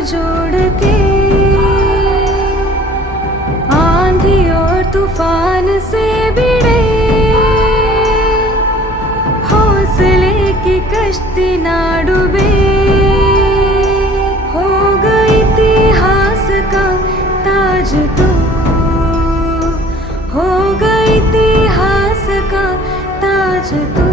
जोड़ के आंधी और तूफान से भिड़े, हौसले की कश्ती ना डूबे। हो गई इतिहास का ताज तू, हो गई इतिहास का ताज तू।